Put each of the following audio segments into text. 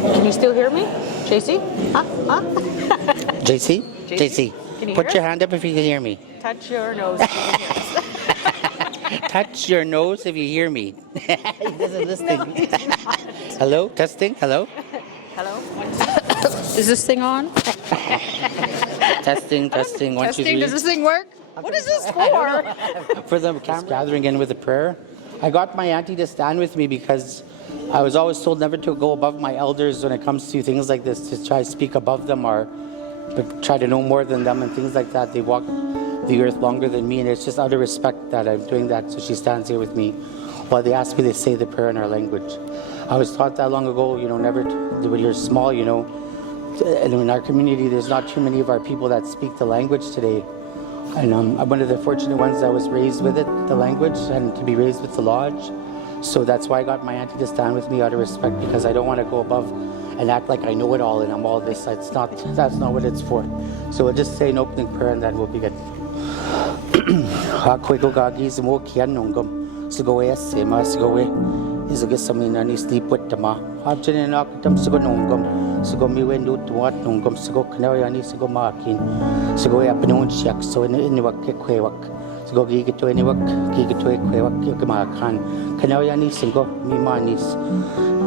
Can you still hear me? Jay-Cee? Huh? Jay-Cee? Jay-Cee? Jay-Cee, Can you put hear your us? hand up if you can hear me. Touch your nose. Can you hear us? Touch your nose if you hear me. He doesn't listen. No, he's not. Hello? Testing? Hello? Hello? 1, 2. Is this thing on? Testing, 1, 2, 3. Does this thing work? What is this for? For the camera. Gathering in with a prayer. I got my auntie to stand with me because I was always told never to go above my elders when it comes to things like this, to try to speak above them or try to know more than them and things like that. They walk the earth longer than me, and it's just out of respect that I'm doing that. So she stands here with me while they ask me to say the prayer in our language. I was taught that long ago, never when you're small, and in our community, there's not too many of our people that speak the language today. And I'm one of the fortunate ones that was raised with it, the language, and to be raised with the lodge. So that's why I got my auntie to stand with me out of respect, because I don't want to go above and act like I know it all and I'm all this. That's not what it's for. So we'll just say an opening prayer and then we'll begin. Sugo mi wendu tuat nungom sugo kanayani sugo makin sugo apnon shak so in wak kwewak sugo gigito any wak gigito kwewak kamakan kanayani sugo mi manis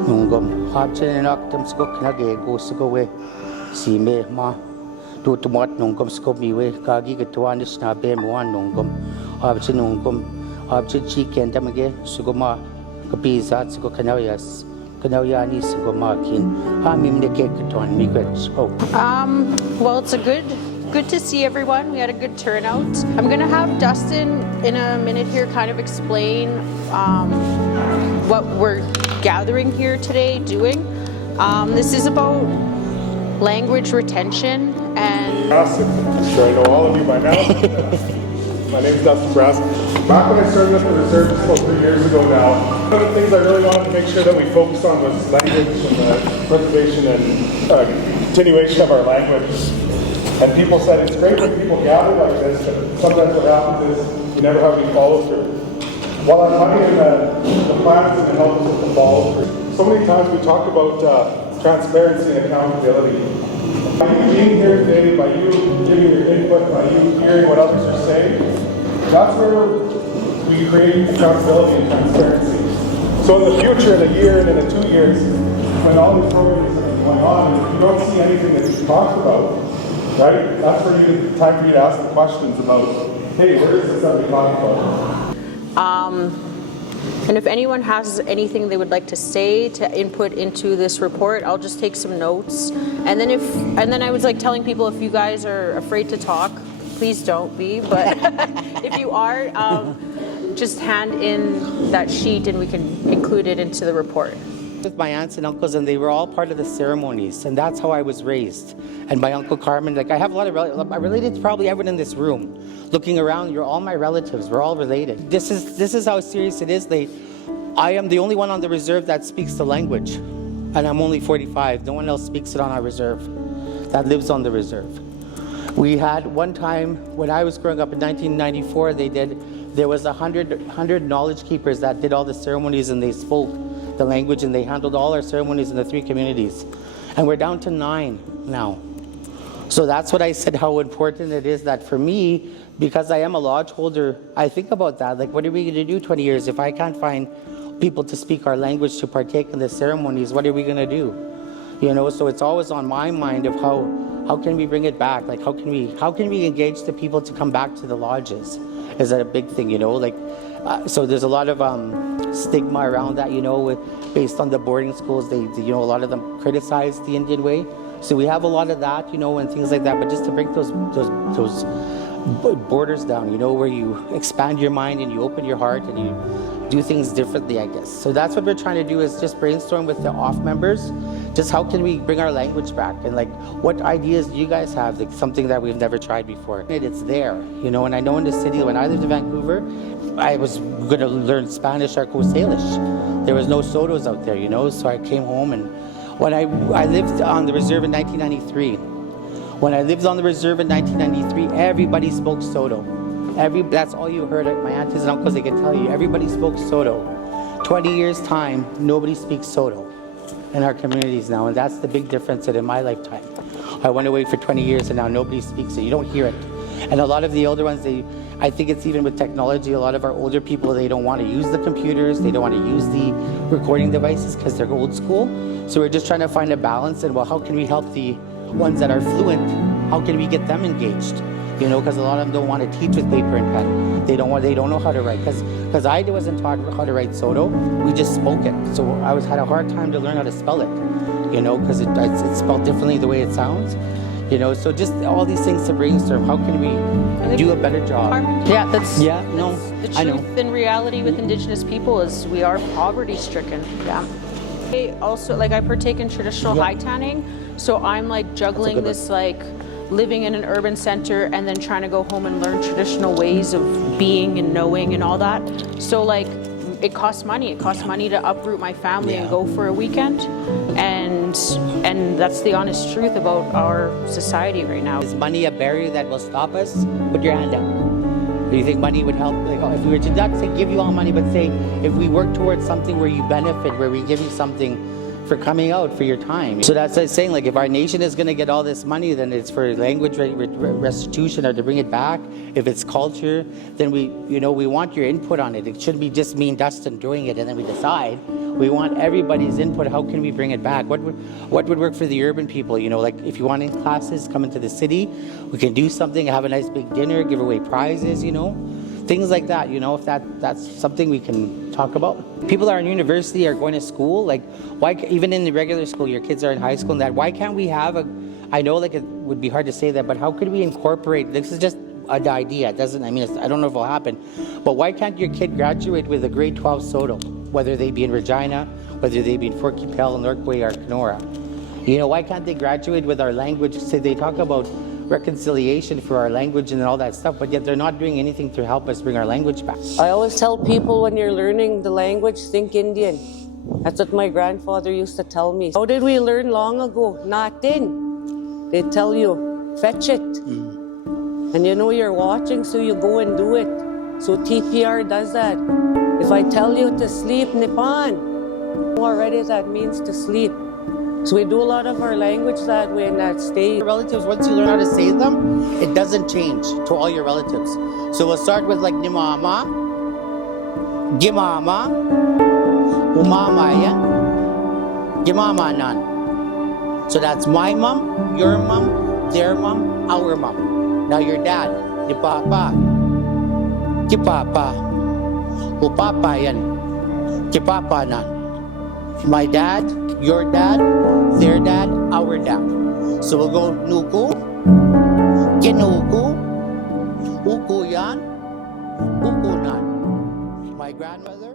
nungom habchen aktam sugo kanage go sugo we si me ma do tuat nungom sugo mi we kagi gito anis na be mo nungom habchen nungom habchen chicken tamage sugo ma kapizat sugo kanayas. Well, it's good to see everyone. We had a good turnout. I'm going to have Dustin in a minute here kind of explain what we're gathering here today doing. This is about language retention and... I'm sure I know all of you by now. My name is Dustin Brass. Back when I started at the reserve about 3 years ago now, one of the things I really wanted to make sure that we focused on was language and the preservation and continuation of our language. And people said it's great when people gather like this, but sometimes what happens is you never have any follow through. While I'm having the plans and the help with the follow through, so many times we talk about transparency and accountability. By you being here today, by you giving your input, by you hearing what others are saying, that's where we create accountability and transparency. So in the future, in a year and in 2 years, when all these programs are going on, and if you don't see anything that we've talked about, right, that's where time for you to ask the questions about, hey, where is this that we talked about? And if anyone has anything they would like to say to input into this report, I'll just take some notes. And then I was like telling people, if you guys are afraid to talk, please don't be. But if you are, just hand in that sheet and we can include it into the report. With my aunts and uncles, and they were all part of the ceremonies, and that's how I was raised. And my uncle Carmen, I have a lot of relatives. I'm related to probably everyone in this room. Looking around, you're all my relatives. We're all related. This is how serious it is. I am the only one on the reserve that speaks the language, and I'm only 45. No one else speaks it on our reserve. That lives on the reserve. We had one time when I was growing up in 1994. There was 100 knowledge keepers that did all the ceremonies, and they spoke the language, and they handled all our ceremonies in the 3 communities. And we're down to 9 now. So that's what I said, how important it is that for me, because I am a lodge holder, I think about that. Like, what are we going to do 20 years if I can't find people to speak our language to partake in the ceremonies? What are we going to do? So it's always on my mind of how can we bring it back? Like, how can we engage the people to come back to the lodges? Is that a big thing, so there's a lot of stigma around that, based on the boarding schools. They a lot of them criticize the Indian way. So we have a lot of that, and things like that. But just to break those borders down, where you expand your mind and you open your heart and you do things differently, I guess. So that's what we're trying to do, is just brainstorm with the off members. Just how can we bring our language back, and what ideas do you guys have, something that we've never tried before? It's there, and I know in the city, when I lived in Vancouver, I was going to learn Spanish or Salish. There was no Sotos out there, so I came home, and when I lived on the reserve in 1993. When I lived on the reserve in 1993, everybody spoke Soto. That's all you heard. My aunties and uncles, they can tell you, everybody spoke Soto. 20 years time, nobody speaks Soto. in our communities now, and that's the big difference in my lifetime. I went away for 20 years and now nobody speaks it. You don't hear it. And a lot of the older ones, I think it's even with technology, a lot of our older people, they don't want to use the computers, they don't want to use the recording devices because they're old school. So we're just trying to find a balance and, well, how can we help the ones that are fluent? How can we get them engaged? You know, because a lot of them don't want to teach with paper and pen. They don't know how to write. Because I wasn't taught how to write Soto. We just spoke it. So I had a hard time to learn how to spell it. You know, because it's spelled differently the way it sounds. You know, so just all these things to brainstorm. How can we do a better job? Yeah, that's the truth in reality with Indigenous people is we are poverty stricken. Yeah. Also, like I partake in traditional high tanning, so I'm like juggling this like living in an urban center and then trying to go home and learn traditional ways of being and knowing and all that. So like it costs money. It costs money to uproot my family and go for a weekend, and that's the honest truth about our society right now. Is money a barrier that will stop us? Put your hand up. Do you think money would help? Like, if we were to not say give you all money, but say if we work towards something where you benefit, where we give you something for coming out for your time. So that's like saying, like, if our nation is going to get all this money, then it's for language restitution or to bring it back. If it's culture, then we want your input on it. It shouldn't be just me and Dustin doing it and then we decide. We want everybody's input. How can we bring it back? What would work for the urban people? You know, like if you want in classes, come into the city, we can do something, have a nice big dinner, give away prizes, you know. Things like that, you know, if that's something we can talk about. People that are in university are going to school, like why, even in the regular school, your kids are in high school and that, why can't we have I know like it would be hard to say that, but how could we incorporate, this is just an idea, it doesn't, I don't know if it'll happen, but why can't your kid graduate with a grade 12 Soto, whether they be in Regina, whether they be in Fort Qu'Appelle, Norquay, or Kenora? You know, why can't they graduate with our language? Say they talk about reconciliation for our language and all that stuff, but yet they're not doing anything to help us bring our language back. I always tell people when you're learning the language, think Indian. That's what my grandfather used to tell me. How did we learn long ago? Natin. They tell you, fetch it. And you know you're watching, so you go and do it. So TPR does that. If I tell you to sleep, Nipan, already that means to sleep. So we do a lot of our language that way in that state. Relatives, once you learn how to say them, it doesn't change to all your relatives. So we'll start with like Nimama, Gimama, Umama yan, Gimama nan. So that's my mom, your mom, their mom, our mom. Now your dad, Nipapa, Kipapa, Upapa yan, Kipapa nan. My dad, your dad, their dad, our dad. So we'll go Nuku, Ginuku, Uku yan, Uku nan. My grandmother,